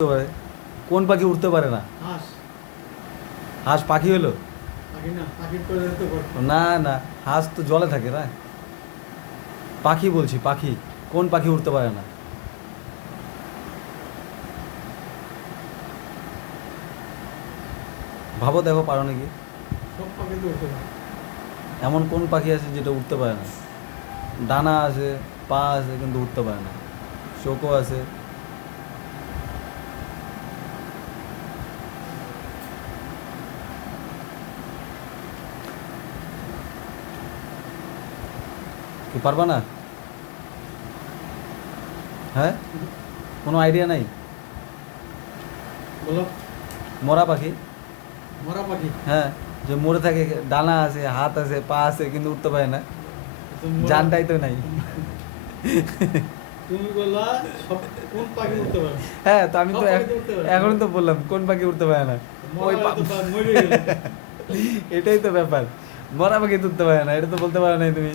উঠতে পারে? কোন পাখি উঠতে পারে না? হাঁস। হাঁস পাখি হলো? পাখি না, পাখির প্রজাতি তো বটে। না না, হাঁস তো জলে থাকে না। পাখি বলছি, পাখি। কোন পাখি উঠতে পারে না? ভাবো, দেখো পারো নাকি। সব পাখি তো উঠতে পারে। এমন কোন পাখি আছে যেটা উঠতে পারে না? ডানা আছে, পা আছে, কিন্তু উঠতে পারে না। চোখও আছে। কি পারবা না? হ্যাঁ, কোনো আইডিয়া নাই? বলো। মরা পাখি। মরা পাখি। হ্যাঁ, যে মরে থাকে, ডানা আছে, হাত আছে, পা আছে, কিন্তু উঠতে পারে না। তো মরা- জানটাই তো নাই। তুমি বললা সব কোন পাখি উঠতে পারে? হ্যাঁ, তো আমি সব তো পাখি তো উঠতে পারে। এখন তো বললাম কোন পাখি উঠতে পারে না। ওই মরা তো মরে গেল। এটাই তো ব্যাপার। মরা পাখি তো উঠতে পারে না, এটা তো বলতে পারো নাই তুমি।